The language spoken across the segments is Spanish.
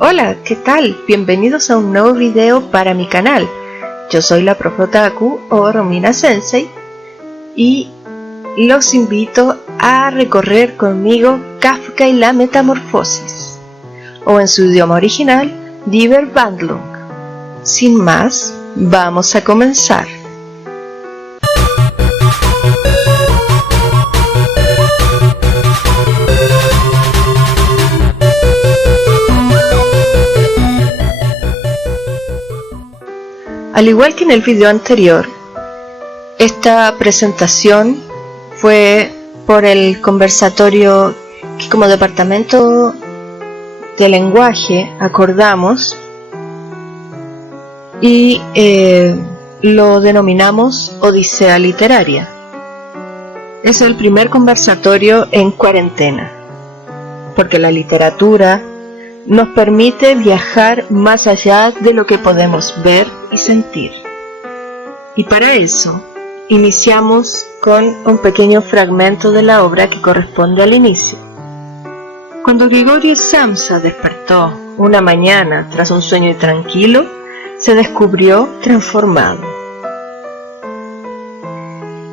Hola, ¿qué tal? Bienvenidos a un nuevo video para mi canal. Yo soy la Profe Otaku o Romina Sensei y los invito a recorrer conmigo Kafka y la Metamorfosis, o en su idioma original, Die Verwandlung. Sin más, vamos a comenzar. Al igual que en el video anterior, esta presentación fue por el conversatorio que como departamento de lenguaje acordamos y lo denominamos Odisea Literaria. Es el primer conversatorio en cuarentena, porque la literatura nos permite viajar más allá de lo que podemos ver y sentir. Y para eso, iniciamos con un pequeño fragmento de la obra que corresponde al inicio. Cuando Grigori Samsa despertó una mañana tras un sueño intranquilo, se descubrió transformado.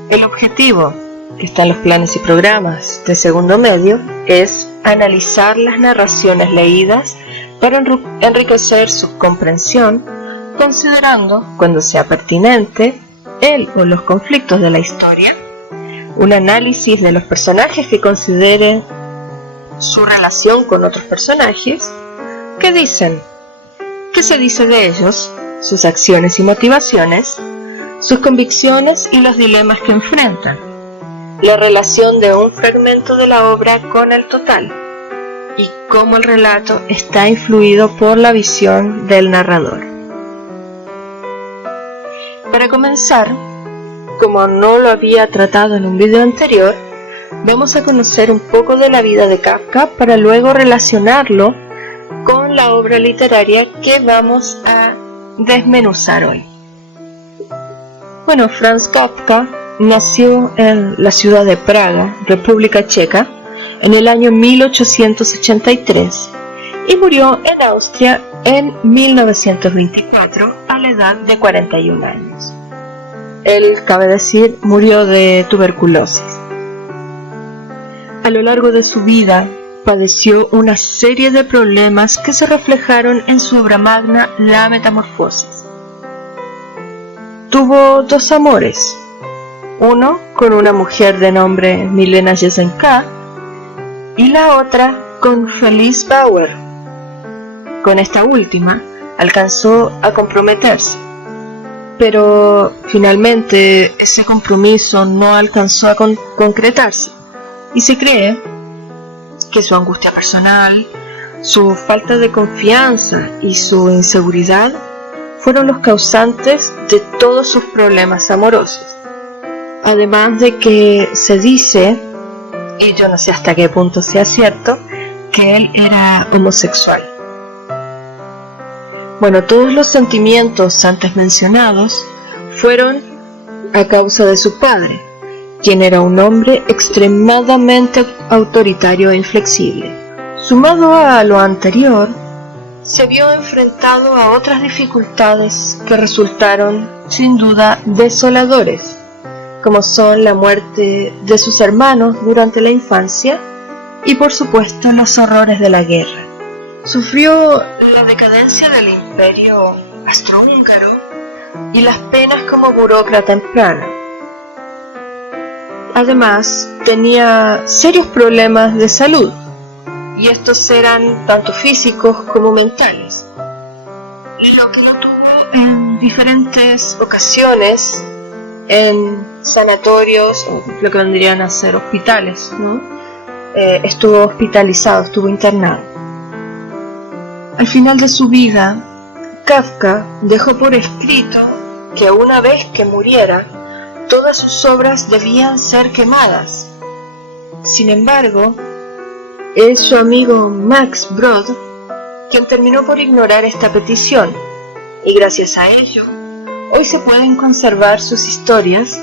El objetivo, que está en los planes y programas de segundo medio, es analizar las narraciones leídas para enriquecer su comprensión, considerando, cuando sea pertinente, el o los conflictos de la historia, un análisis de los personajes que considere su relación con otros personajes, qué dicen, qué se dice de ellos, sus acciones y motivaciones, sus convicciones y los dilemas que enfrentan, la relación de un fragmento de la obra con el total y cómo el relato está influido por la visión del narrador. Para comenzar, como no lo había tratado en un video anterior, vamos a conocer un poco de la vida de Kafka para luego relacionarlo con la obra literaria que vamos a desmenuzar hoy. Bueno, Franz Kafka nació en la ciudad de Praga, República Checa, en el año 1883 y murió en Austria en 1924 a la edad de 41 años. Él, cabe decir, murió de tuberculosis. A lo largo de su vida padeció una serie de problemas que se reflejaron en su obra magna La Metamorfosis. Tuvo dos amores, uno con una mujer de nombre Milena Jesenka y la otra con Felice Bauer. Con esta última alcanzó a comprometerse, pero finalmente ese compromiso no alcanzó a concretarse y se cree que su angustia personal, su falta de confianza y su inseguridad fueron los causantes de todos sus problemas amorosos. Además de que se dice, y yo no sé hasta qué punto sea cierto, que él era homosexual. Bueno, todos los sentimientos antes mencionados fueron a causa de su padre, quien era un hombre extremadamente autoritario e inflexible. Sumado a lo anterior, se vio enfrentado a otras dificultades que resultaron sin duda desoladores, como son la muerte de sus hermanos durante la infancia y por supuesto los horrores de la guerra. Sufrió la decadencia del imperio austrohúngaro y las penas como burócrata en Praga. Además, tenía serios problemas de salud, y estos eran tanto físicos como mentales, lo que lo tuvo en diferentes ocasiones en sanatorios, o lo que vendrían a ser hospitales, ¿no? Estuvo hospitalizado, estuvo internado. Al final de su vida, Kafka dejó por escrito que una vez que muriera, todas sus obras debían ser quemadas. Sin embargo, es su amigo Max Brod quien terminó por ignorar esta petición, y gracias a ello, hoy se pueden conservar sus historias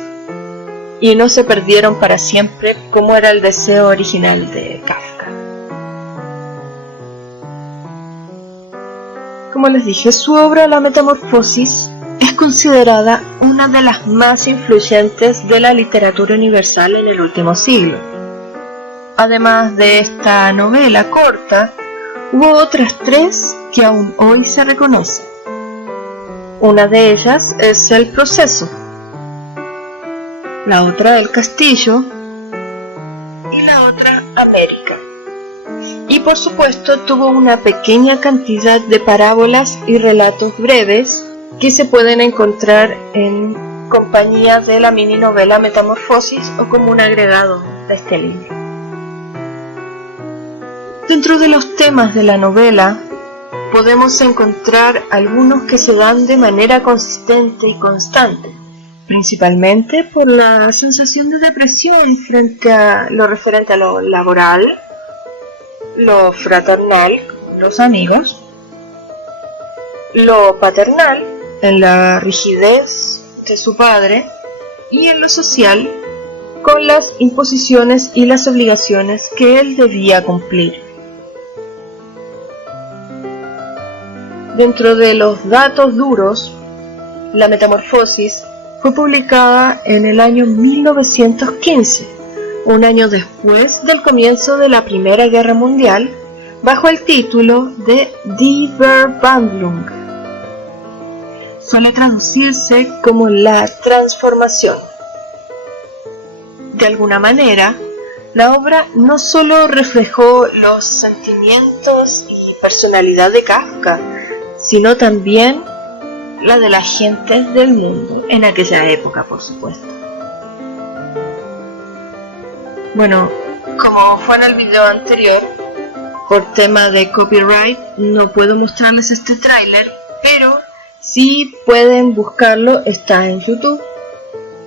y no se perdieron para siempre como era el deseo original de Kafka. Como les dije, su obra La Metamorfosis es considerada una de las más influyentes de la literatura universal en el último siglo. Además de esta novela corta, hubo otras 3 que aún hoy se reconocen. Una de ellas es El Proceso, la otra El Castillo y la otra América. Y por supuesto tuvo una pequeña cantidad de parábolas y relatos breves que se pueden encontrar en compañía de la mini novela Metamorfosis o como un agregado de este libro. Dentro de los temas de la novela podemos encontrar algunos que se dan de manera consistente y constante, principalmente por la sensación de depresión frente a lo referente a lo laboral, lo fraternal, los amigos, lo paternal, en la rigidez de su padre, y en lo social, con las imposiciones y las obligaciones que él debía cumplir. Dentro de los datos duros, La Metamorfosis fue publicada en el año 1915, un año después del comienzo de la Primera Guerra Mundial, bajo el título de Die Verwandlung. Suele traducirse como la transformación. De alguna manera, la obra no solo reflejó los sentimientos y personalidad de Kafka, sino también la de las gentes del mundo en aquella época, por supuesto. Bueno, como fue en el video anterior, por tema de copyright no puedo mostrarles este tráiler, pero sí pueden buscarlo, está en YouTube,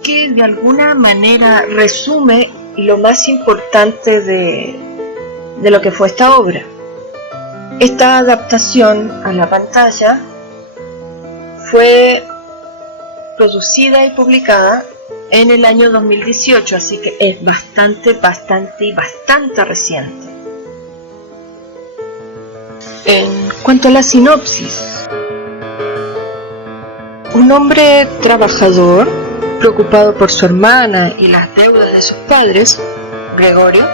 que de alguna manera resume lo más importante de lo que fue esta obra. Esta adaptación a la pantalla fue producida y publicada en el año 2018, así que es bastante reciente. En cuanto a la sinopsis, un hombre trabajador, preocupado por su hermana y las deudas de sus padres, Gregorio,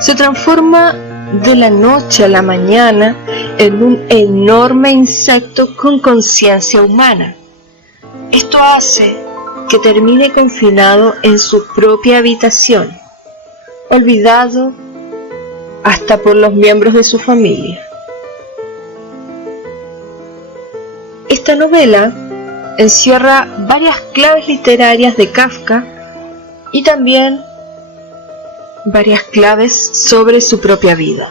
se transforma de la noche a la mañana en un enorme insecto con conciencia humana. Esto hace que termine confinado en su propia habitación, olvidado hasta por los miembros de su familia. Esta novela encierra varias claves literarias de Kafka y también varias claves sobre su propia vida.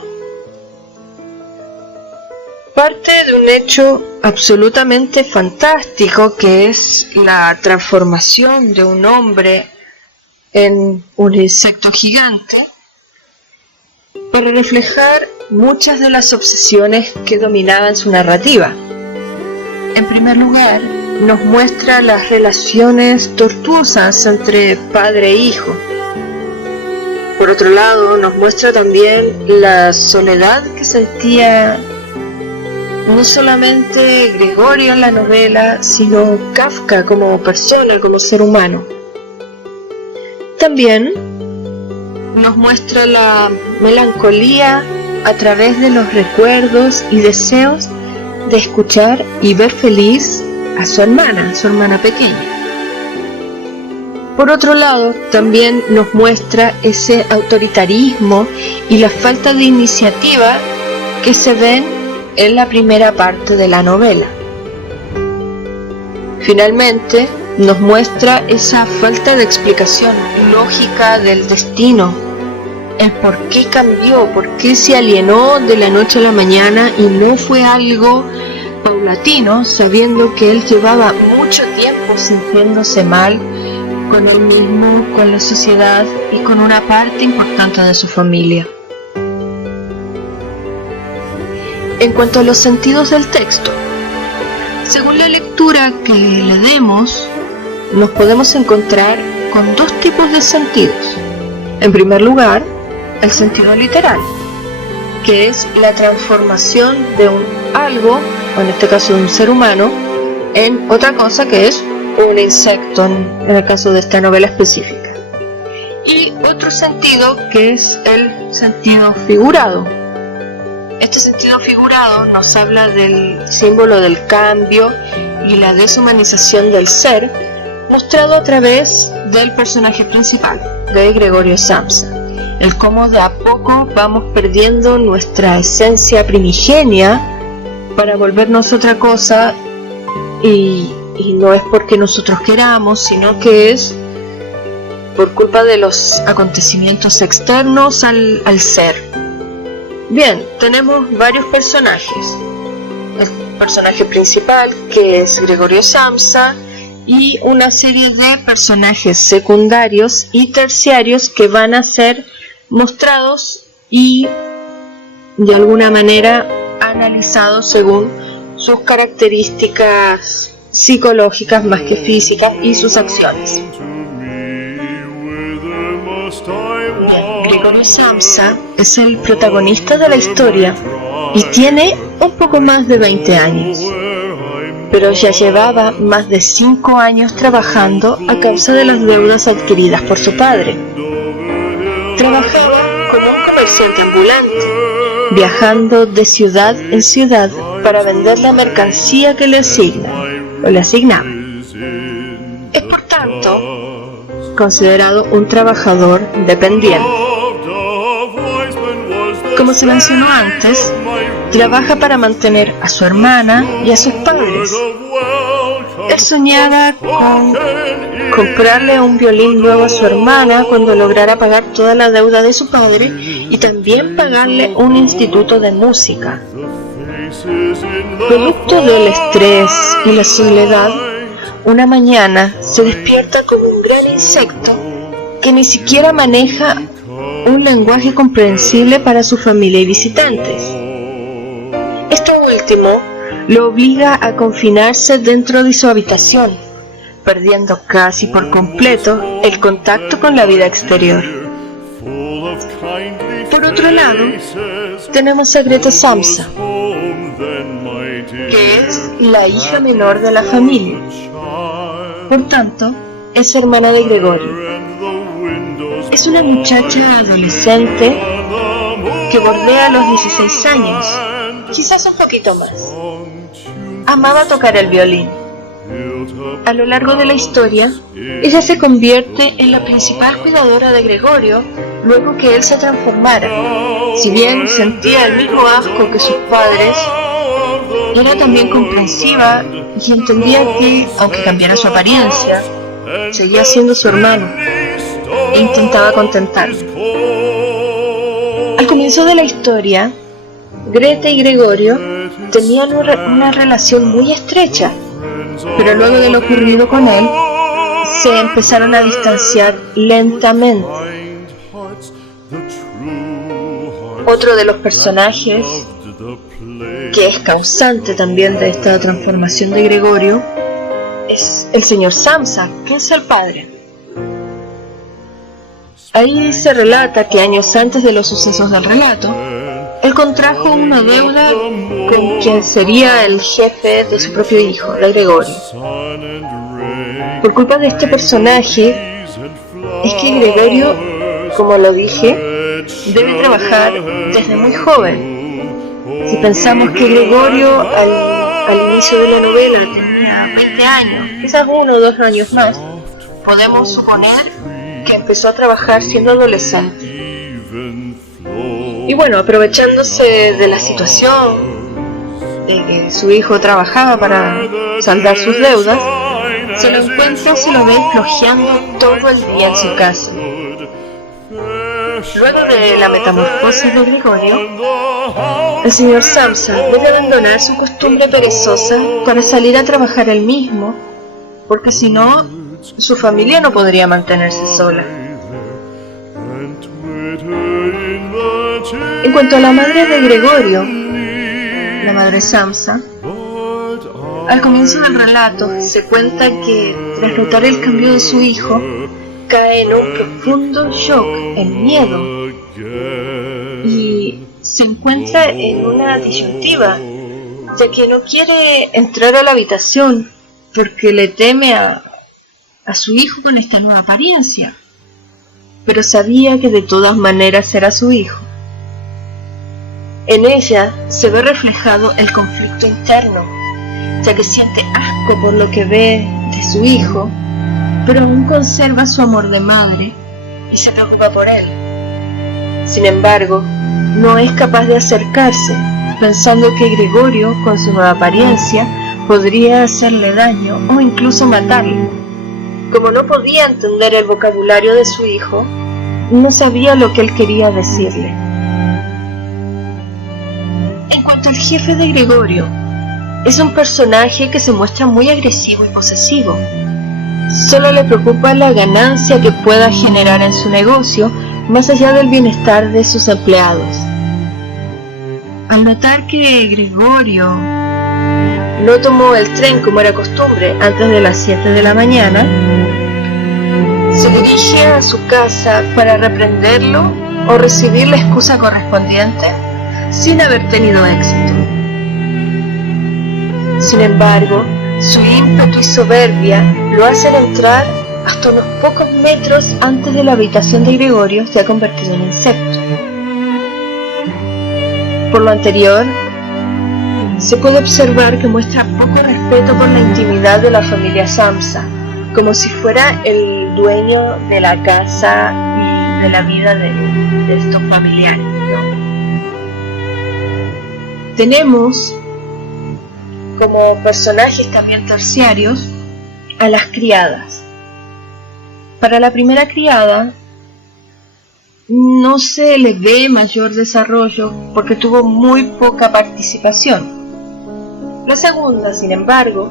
Parte de un hecho absolutamente fantástico que es la transformación de un hombre en un insecto gigante para reflejar muchas de las obsesiones que dominaban su narrativa. En primer lugar, nos muestra las relaciones tortuosas entre padre e hijo. Por otro lado, nos muestra también la soledad que sentía no solamente Gregorio en la novela, sino Kafka como persona, como ser humano. También nos muestra la melancolía a través de los recuerdos y deseos de escuchar y ver feliz a su hermana pequeña. Por otro lado, también nos muestra ese autoritarismo y la falta de iniciativa que se ven en la primera parte de la novela. Finalmente, nos muestra esa falta de explicación lógica del destino, el por qué cambió, por qué se alienó de la noche a la mañana y no fue algo paulatino, sabiendo que él llevaba mucho tiempo sintiéndose mal con él mismo, con la sociedad y con una parte importante de su familia. En cuanto a los sentidos del texto, según la lectura que le demos, nos podemos encontrar con 2 tipos de sentidos. En primer lugar, el sentido literal, que es la transformación de un algo, o en este caso de un ser humano, en otra cosa que es un insecto, en el caso de esta novela específica. Y otro sentido que es el sentido figurado. Este sentido figurado nos habla del símbolo del cambio y la deshumanización del ser, mostrado a través del personaje principal, de Gregorio Samsa. El cómo de a poco vamos perdiendo nuestra esencia primigenia para volvernos otra cosa, y no es porque nosotros queramos, sino que es por culpa de los acontecimientos externos al ser. Bien, tenemos varios personajes. El personaje principal, que es Gregorio Samsa, y una serie de personajes secundarios y terciarios que van a ser mostrados y de alguna manera analizados según sus características psicológicas más que físicas y sus acciones. Bien, Gregorio Samsa es el protagonista de la historia y tiene un poco más de 20 años, pero ya llevaba más de 5 años trabajando a causa de las deudas adquiridas por su padre. Trabajaba como un comerciante ambulante, viajando de ciudad en ciudad para vender la mercancía que le asignaban. Es por tanto considerado un trabajador dependiente. Como se mencionó antes, trabaja para mantener a su hermana y a sus padres. Él soñaba con comprarle un violín nuevo a su hermana cuando lograra pagar toda la deuda de su padre y también pagarle un instituto de música. Producto del estrés y la soledad, una mañana se despierta como un gran insecto que ni siquiera maneja un lenguaje comprensible para su familia y visitantes. Esto último lo obliga a confinarse dentro de su habitación, perdiendo casi por completo el contacto con la vida exterior. Por otro lado, tenemos a Greta Samsa, que es la hija menor de la familia. Por tanto, es hermana de Gregorio. Es una muchacha adolescente que bordea los 16 años, quizás un poquito más. Amaba tocar el violín. A lo largo de la historia, ella se convierte en la principal cuidadora de Gregorio luego que él se transformara. Si bien sentía el mismo asco que sus padres, era también comprensiva y entendía que, aunque cambiara su apariencia, seguía siendo su hermano e intentaba contentarlo. Al comienzo de la historia, Greta y Gregorio tenían una relación muy estrecha, pero luego de lo ocurrido con él, se empezaron a distanciar lentamente. Otro de los personajes que es causante también de esta transformación de Gregorio es el señor Samsa, que es el padre. Ahí se relata que años antes de los sucesos del relato, él contrajo una deuda con quien sería el jefe de su propio hijo, de Gregorio. Por culpa de este personaje, es que Gregorio, como lo dije, debe trabajar desde muy joven. Si pensamos que Gregorio al inicio de la novela tenía 20 años, quizás 1 o 2 años más, podemos suponer que empezó a trabajar siendo adolescente. Y bueno, aprovechándose de la situación de que su hijo trabajaba para saldar sus deudas, se lo encuentra y se lo ve flojeando todo el día en su casa. Luego de la metamorfosis de Gregorio, el señor Samsa debe abandonar su costumbre perezosa para salir a trabajar él mismo, porque si no, su familia no podría mantenerse sola. En cuanto a la madre de Gregorio, la madre Samsa, al comienzo del relato se cuenta que tras notar el cambio de su hijo, cae en un profundo shock, en miedo, y se encuentra en una disyuntiva, ya que no quiere entrar a la habitación porque le teme a su hijo con esta nueva apariencia, pero sabía que de todas maneras era su hijo. En ella se ve reflejado el conflicto interno, ya que siente asco por lo que ve de su hijo, pero aún conserva su amor de madre y se preocupa por él. Sin embargo, no es capaz de acercarse, pensando que Gregorio, con su nueva apariencia, podría hacerle daño o incluso matarlo. Como no podía entender el vocabulario de su hijo, no sabía lo que él quería decirle. En cuanto al jefe de Gregorio, es un personaje que se muestra muy agresivo y posesivo. Solo le preocupa la ganancia que pueda generar en su negocio, más allá del bienestar de sus empleados. Al notar que Gregorio no tomó el tren como era costumbre antes de las 7 de la mañana, se dirige a su casa para reprenderlo o recibir la excusa correspondiente sin haber tenido éxito. Sin embargo, su ímpetu y soberbia lo hacen entrar hasta unos pocos metros antes de la habitación de Gregorio, se ha convertido en insecto. Por lo anterior, se puede observar que muestra poco respeto por la intimidad de la familia Samsa, como si fuera el dueño de la casa y de la vida de estos familiares, ¿no? Tenemos como personajes también terciarios a las criadas. Para la primera criada no se le ve mayor desarrollo porque tuvo muy poca participación. La segunda, sin embargo,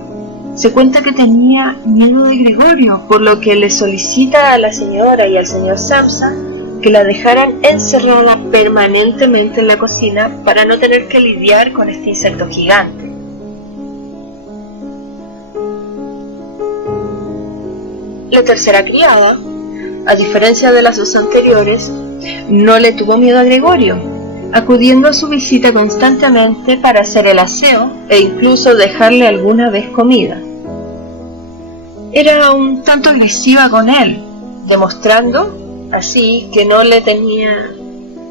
se cuenta que tenía miedo de Gregorio, por lo que le solicita a la señora y al señor Samsa que la dejaran encerrada permanentemente en la cocina para no tener que lidiar con este insecto gigante. La tercera criada, a diferencia de las dos anteriores, no le tuvo miedo a Gregorio, acudiendo a su visita constantemente para hacer el aseo e incluso dejarle alguna vez comida. Era un tanto agresiva con él, demostrando así que no le tenía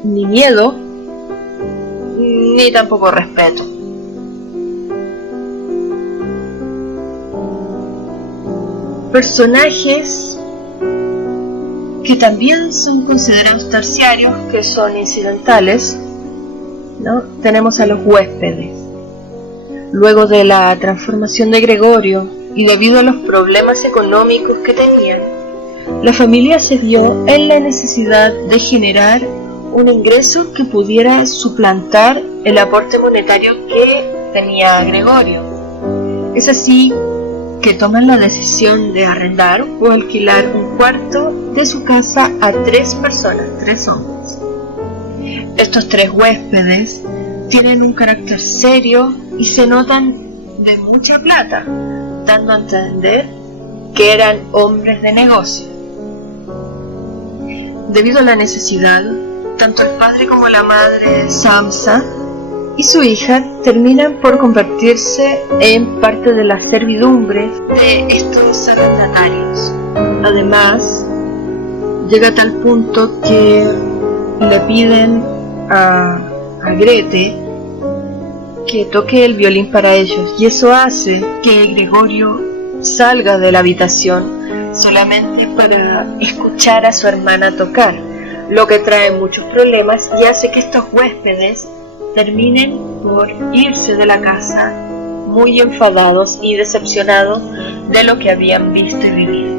ni miedo ni tampoco respeto. Personajes que también son considerados terciarios, que son incidentales, ¿no? Tenemos a los huéspedes. Luego de la transformación de Gregorio y debido a los problemas económicos que tenían, la familia se vio en la necesidad de generar un ingreso que pudiera suplantar el aporte monetario que tenía Gregorio. Es así que toman la decisión de arrendar o alquilar un cuarto de su casa a 3 personas, 3 hombres. Estos 3 huéspedes tienen un carácter serio y se notan de mucha plata, dando a entender que eran hombres de negocio. Debido a la necesidad, tanto el padre como la madre Samsa y su hija terminan por convertirse en parte de las servidumbres de estos arrendatarios. Además, llega a tal punto que le piden a Grete que toque el violín para ellos, y eso hace que Gregorio salga de la habitación solamente para escuchar a su hermana tocar, lo que trae muchos problemas y hace que estos huéspedes terminen por irse de la casa muy enfadados y decepcionados de lo que habían visto y vivido.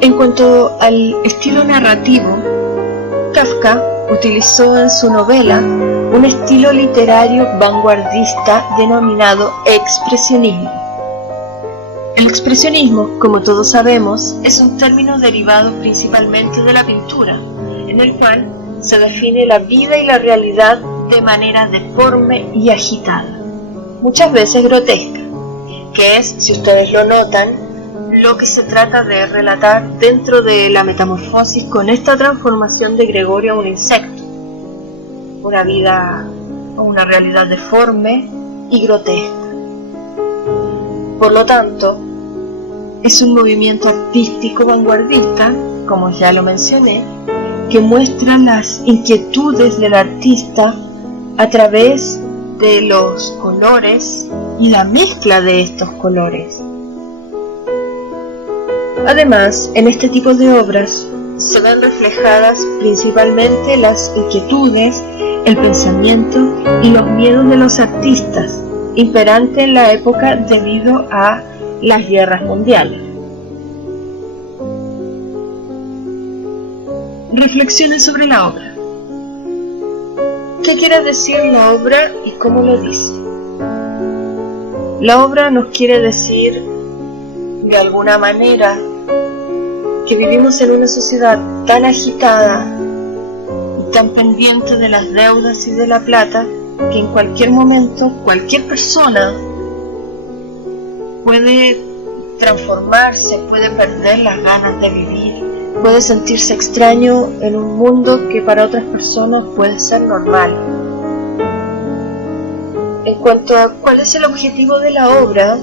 En cuanto al estilo narrativo, Kafka utilizó en su novela un estilo literario vanguardista denominado expresionismo. El expresionismo, como todos sabemos, es un término derivado principalmente de la pintura, en el cual se define la vida y la realidad de manera deforme y agitada, muchas veces grotesca, que es, si ustedes lo notan, lo que se trata de relatar dentro de la metamorfosis con esta transformación de Gregorio a un insecto, una vida o una realidad deforme y grotesca. Por lo tanto, es un movimiento artístico vanguardista, como ya lo mencioné, que muestra las inquietudes del artista a través de los colores y la mezcla de estos colores. Además, en este tipo de obras se ven reflejadas principalmente las inquietudes, el pensamiento y los miedos de los artistas, imperantes en la época debido a las guerras mundiales. Reflexiones sobre la obra. ¿Qué quiere decir la obra y cómo lo dice? La obra nos quiere decir, de alguna manera, que vivimos en una sociedad tan agitada y tan pendiente de las deudas y de la plata, que en cualquier momento cualquier persona puede transformarse, puede perder las ganas de vivir, puede sentirse extraño en un mundo que para otras personas puede ser normal. En cuanto a cuál es el objetivo de la obra,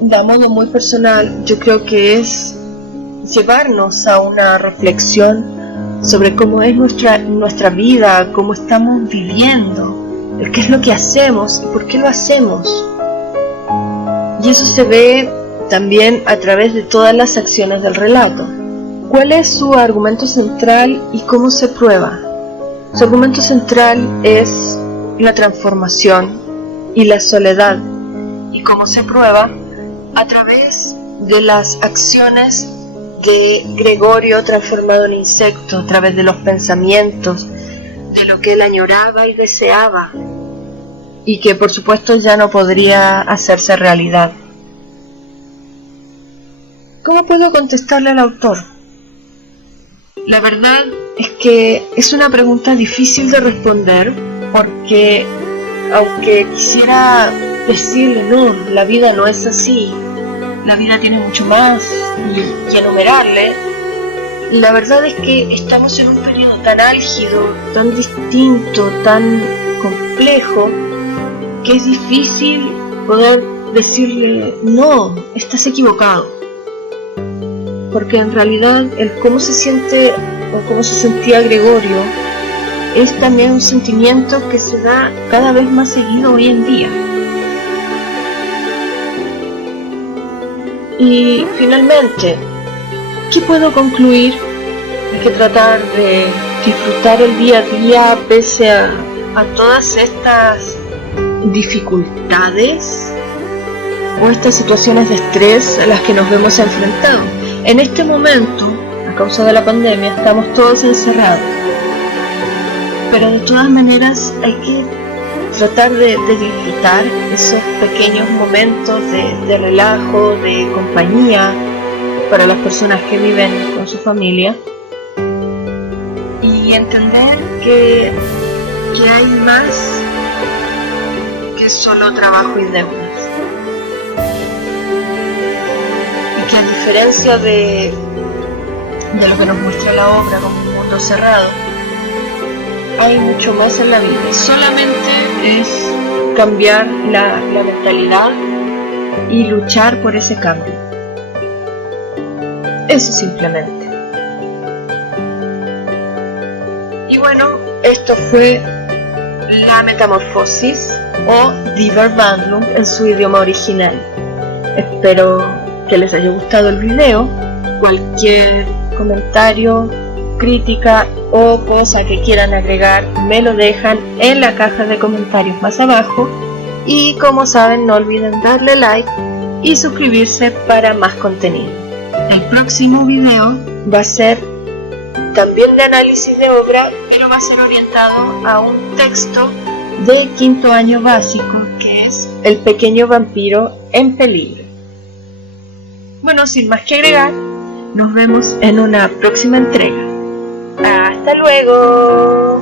de modo muy personal, yo creo que es llevarnos a una reflexión sobre cómo es nuestra vida, cómo estamos viviendo, qué es lo que hacemos y por qué lo hacemos. Y eso se ve también a través de todas las acciones del relato. ¿Cuál es su argumento central y cómo se prueba? Su argumento central es la transformación y la soledad. ¿Y cómo se prueba? A través de las acciones de Gregorio transformado en insecto, a través de los pensamientos, de lo que él añoraba y deseaba, y que por supuesto ya no podría hacerse realidad. ¿Cómo puedo contestarle al autor? La verdad es que es una pregunta difícil de responder, porque aunque quisiera decirle, no, la vida no es así, la vida tiene mucho más y enumerarle, la verdad es que estamos en un periodo tan álgido, tan distinto, tan complejo, que es difícil poder decirle, no, estás equivocado. Porque en realidad el cómo se siente o cómo se sentía Gregorio es también un sentimiento que se da cada vez más seguido hoy en día. Y finalmente, ¿qué puedo concluir? Hay que tratar de disfrutar el día a día pese a todas estas dificultades o estas situaciones de estrés a las que nos vemos enfrentados. En este momento, a causa de la pandemia, estamos todos encerrados, pero de todas maneras hay que tratar de disfrutar esos pequeños momentos de relajo, de compañía para las personas que viven con su familia, y entender que hay más que solo trabajo y deudas. Que a diferencia de lo que nos muestra la obra como un mundo cerrado, hay mucho más en la vida. Solamente es cambiar la mentalidad y luchar por ese cambio. Eso simplemente. Y bueno, esto fue La Metamorfosis o Die Verwandlung en su idioma original. Espero que les haya gustado el video. Cualquier comentario, crítica o cosa que quieran agregar me lo dejan en la caja de comentarios más abajo, y como saben, no olviden darle like y suscribirse para más contenido. El próximo video va a ser también de análisis de obra, pero va a ser orientado a un texto de quinto año básico, que es El pequeño vampiro en peligro. Bueno, sin más que agregar, nos vemos en una próxima entrega. ¡Hasta luego!